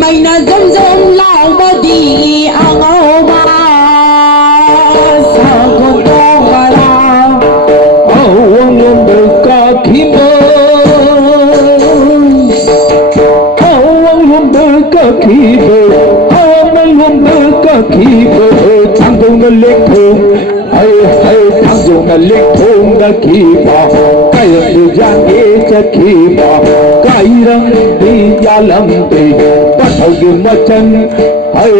mày là dân dân lao mà đi ăn ô ba sao không có mà lao ông luôn được cả khi mơ ông luôn được cả khi mơ ông luôn được cả khi mơ thằng dù nó lên thùng hay thằng dù nó lên thùng đã khi mà cái người gian nghe cho khi mà cái răng đi ra lâm đi bắt đầu kiếm mất chân hay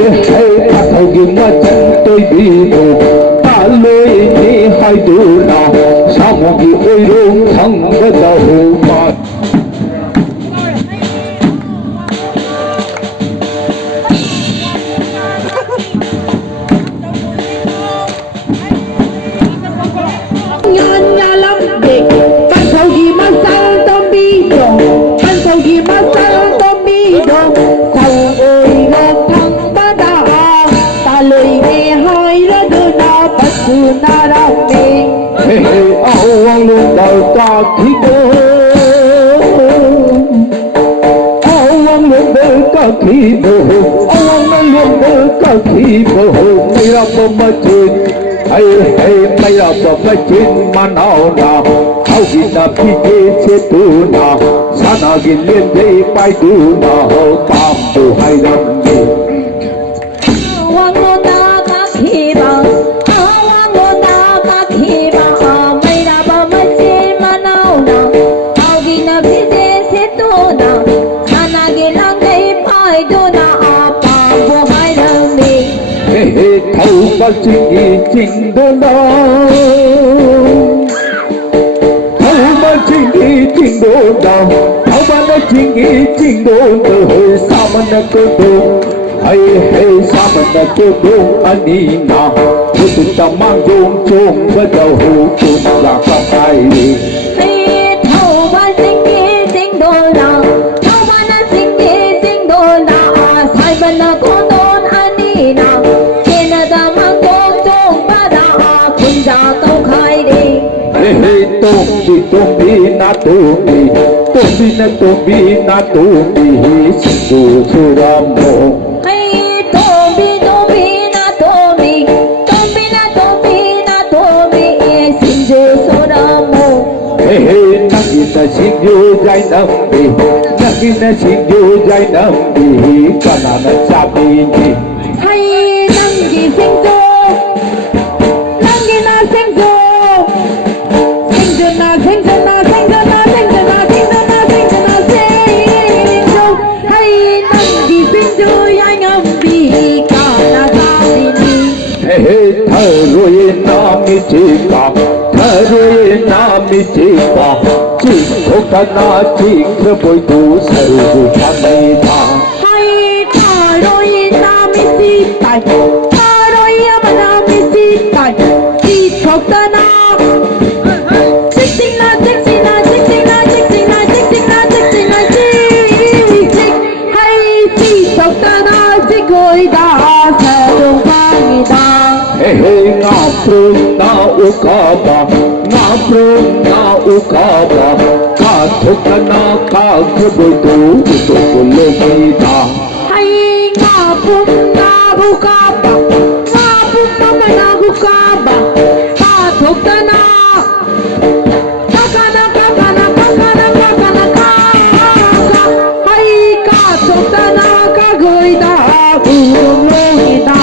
bắt đầu kiếm mất chân tôi bị đổ ta lôi đi hai đứa nào sao một cái ôi rung thằng bắt đầu mà ông luôn đời ta khi đô ông luôn đời ta khi đô ông luôn đời ta khi đô mày là bom chín hay mày là bom chín mà nào nào hao ghi na phi kê chế tu nào sa na ghi lên đây bay tu nào tam tu hay lắm đi thâu ba chính chính đô đô thâu ba chính đô đô thâu ba nó chính đô đô sao mà nó cơ đô hay sao mà nó cơ đô anh đi nào chúng ta mang dùng chung với đầu hũ chung là các ai thâu ba chính đô đô thâu ba nó chính đô đô sai bên nó có đôn anh đi nào Tumbi na tumbi sindu suramo hey tumbi na tumbi sindu suramo hey nagina sindu jai nambi kanana sabi ni hey nagi sindu Tharoye nami chika chikhoka na chikha boi tu saru phamai tha hai tharoye nami chika tharoye nami chika chikhoka na na ukaba kathukana kakhboi tu logi tha hai na ukaba na ukaba kathukana hai kathukana kagoi da logi tha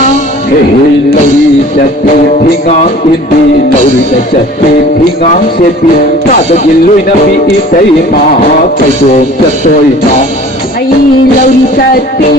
Lauri chatti thingang indi lauri chatti thingang sepi pada gilui na pi itai ma kai dom chattoi na ai lauri chatti